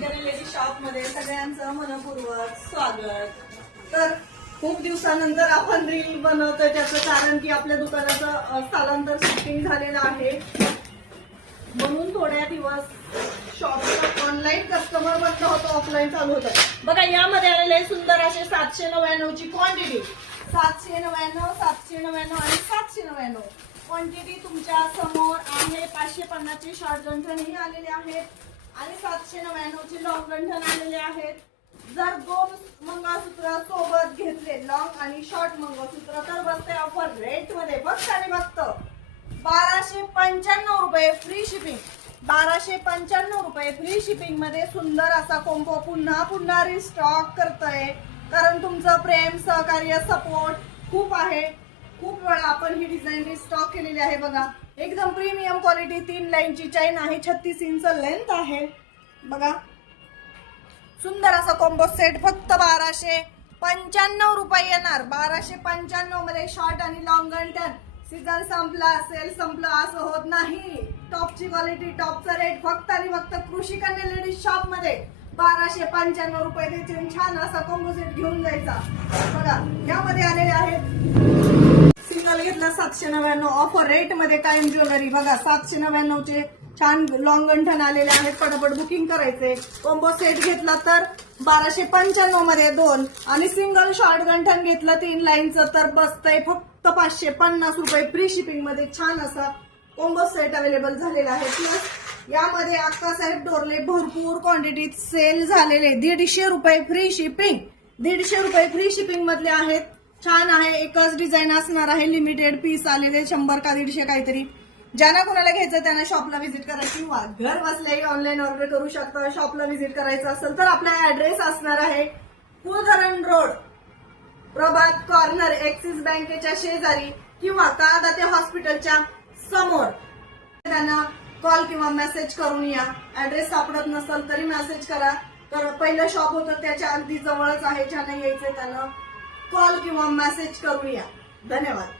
कृषिकरी ladies shop मध्ये सगळ्यांचं मनपूर्वक स्वागत। तर खूप दिवसानंतर आपण रील बनवतोय, त्याचं कारण की आपल्या दुकानाचं स्थलांतर शिफ्टिंग झालेलं आहे, म्हणून थोड्या दिवस शॉप ऑनलाईन कस्टमर बंद होतं, ऑफलाईन चालू होतं। बघा यामध्ये आलेले सुंदर असे 799 ची क्वांटिटी, 799, 799 आणि 799 क्वांटिटी तुमच्या समोर आहे। 550 चे शॉर्ट गंठनही आलेले आहेत आणि 799 चे लॉंग गंठन आलेले आहेत। जर दोन मंगळसूत्र सोबत घेतले, लॉंग आणि शॉर्ट मंगळसूत्र, तर बसते ऑफर रेट मध्ये फक्त आणि फक्त 1295 रुपये फ्री शिपिंग। 1295 रुपये फ्री शिपिंग मध्ये सुंदर असा कॉम्बो पुन्हा पुन्हा रिस्टॉक करतोय, कारण तुमचं प्रेम, सहकार्य, सपोर्ट खूप आहे। खूप वेळा आपण ही डिझाईन रिस्टॉक केलेली आहे। बघा एकदम प्रीमियम क्वालिटी, 3 लाईनची चेन आहे, 36 इंच लेंथ आहे। बघा सुंदर असा कॉम्बो सेट फक्त 1295 रुपये येणार। 1295 मध्ये शॉर्ट आणि लॉंग गंठन। सीझन संपला, सेल संपला असं होत नाही। टॉपची क्वालिटी, टॉपचा रेट फक्त आणि फक्त कृषिकन्या लेडीज शॉप मध्ये 1295 रुपये द्यायचे। छान असा कॉम्बो सेट घेऊन जायचा। बघा यामध्ये आलेले आहेत, सिंगल घेतला 799 ऑफर रेट मध्ये कायम ज्वेलरी। बघा 799 चे छान लॉंग गंठन आलेले आहेत, पटापट बुकिंग करायचे। कॉम्बो सेट घेतला तर 1295 मध्ये 2 आणि सिंगल शॉर्ट गंठन घेतलं 3 लाईनचं तर बसतंय फक्त 550 रुपये फ्री शिपिंग मध्ये। छान असा कॉम्बो सेट अवेलेबल झालेला आहे। प्लस यामध्ये अक्कासाहेब डोरले भरपूर क्वांटिटीत सेल झालेले 150 रुपये फ्री शिपिंग, 150 रुपये फ्री शिपिंग मधले आहेत। छान आहे, एकच डिझाईन असणार आहे, लिमिटेड पीस आलेले 100 का 150 काहीतरी। ज्यांना कोणाला घ्यायचं त्यांना शॉपला व्हिजिट करा किंवा घर बसल्याही ऑनलाईन ऑर्डर करू शकता। शॉपला व्हिजिट करायचं असेल तर आपला ऍड्रेस असणार आहे कुळधरण रोड, प्रभात कॉर्नर, एक्सिस बँकेच्या शेजारी किंवा काळदाते हॉस्पिटलच्या समोर। त्यांना कॉल किंवा मेसेज करून या। ऍड्रेस सापडत नसेल तरी मेसेज करा, तर पहिलं शॉप होतं त्याच्या अगदी जवळच आहे। ज्यांना यायचं त्यांना कॉल किंवा मेसेज करून या। धन्यवाद।